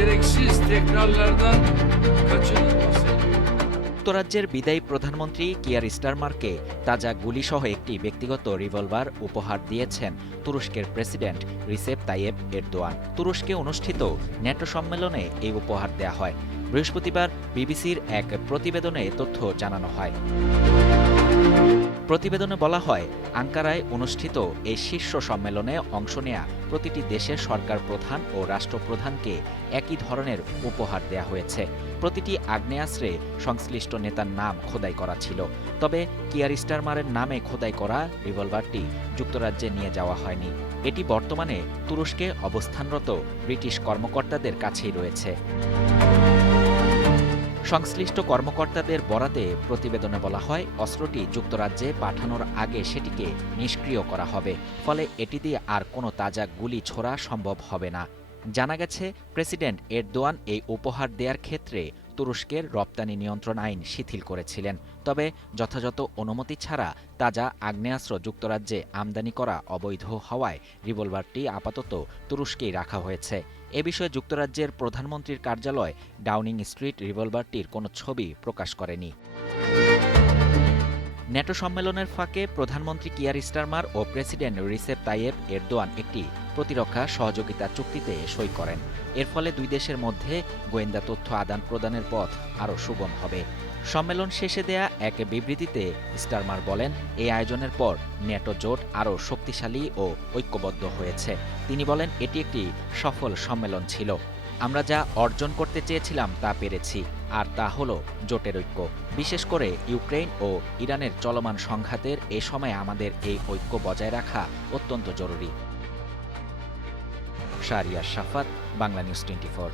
gereksiz tekrarlardan kaçınılması. যুক্তরাজ্যের বিদায়ী প্রধানমন্ত্রী কিয়ার স্টারমারকে তাজা গুলিসহ একটি ব্যক্তিগত রিভলভার উপহার দিয়েছেন তুরস্কের প্রেসিডেন্ট রিসেপ তাইয়েপ এরদোয়ান। তুরস্কে অনুষ্ঠিত ন্যাটো সম্মেলনে এই উপহার দেয়া হয়। বৃহস্পতিবার বিবিসির এক প্রতিবেদনে এ তথ্য জানানো হয়। প্রতিবেদনে বলা হয়, আঙ্কারায় অনুষ্ঠিত এই শীর্ষ সম্মেলনে অংশ নেয়া প্রতিটি দেশের সরকার প্রধান ও রাষ্ট্রপ্রধানকে একই ধরনের উপহার দেয়া হয়েছে। প্রতিটি আগ্নেয়াস্ত্রে সংশ্লিষ্ট নেতার নাম খোদাই করা ছিল। তবে কিয়ার স্টারমারের নামে খোদাই করা রিভলভারটি যুক্তরাজ্যে নিয়ে যাওয়া হয়নি। এটি বর্তমানে তুরস্কে অবস্থানরত ব্রিটিশ কর্মকর্তাদের কাছেই রয়েছে। সংশ্লিষ্ট কর্মকর্তাদের বরাতে প্রতিবেদনে বলা হয়, অস্ত্রটি যুক্তরাজ্যে পাঠানোর আগে সেটিকে নিষ্ক্রিয় করা হবে। ফলে এটি দিয়ে আর কোনো তাজা গুলি ছোড়া সম্ভব হবে না। জানা গেছে, প্রেসিডেন্ট এরদোয়ান এই উপহার দেওয়ার ক্ষেত্রে তুরস্কের রপ্তানি নিয়ন্ত্রণ আইন শিথিল করেছিলেন। তবে যথাযথ অনুমতি ছাড়া তাজা আগ্নেয়াস্ত্র যুক্তরাজ্যে আমদানি করা অবৈধ হওয়ায় রিভলভারটি আপাতত তুরস্কেই রাখা হয়েছে। এ বিষয়ে যুক্তরাজ্যের প্রধানমন্ত্রীর কার্যালয় ডাউনিং স্ট্রিট রিভলভারটির কোনো ছবি প্রকাশ করেনি। ন্যাটো সম্মেলনের ফাঁকে প্রধানমন্ত্রী কিয়ার স্টারমার ও প্রেসিডেন্ট রিসেপ তাইয়েপ এরদোয়ান একটি প্রতিরক্ষা সহযোগিতা চুক্তিতে সই করেন। এর ফলে দুই দেশের মধ্যে গোয়েন্দা তথ্য আদান প্রদানের পথ আরও সুগম হবে। সম্মেলন শেষে দেয়া এক বিবৃতিতে স্টারমার বলেন, এই আয়োজনের পর ন্যাটো জোট আরও শক্তিশালী ও ঐক্যবদ্ধ হয়েছে। তিনি বলেন, এটি একটি সফল সম্মেলন ছিল। আমরা যা অর্জন করতে চেয়েছিলাম তা পেরেছি, আর তা হলো জোটের ঐক্য। বিশেষ করে ইউক্রেন ও ইরানের চলমান সংঘাতের এ সময়ে আমাদের এই ঐক্য বজায় রাখা অত্যন্ত জরুরি। শাহরিয়ার শাফাত, বাংলা নিউজ 24।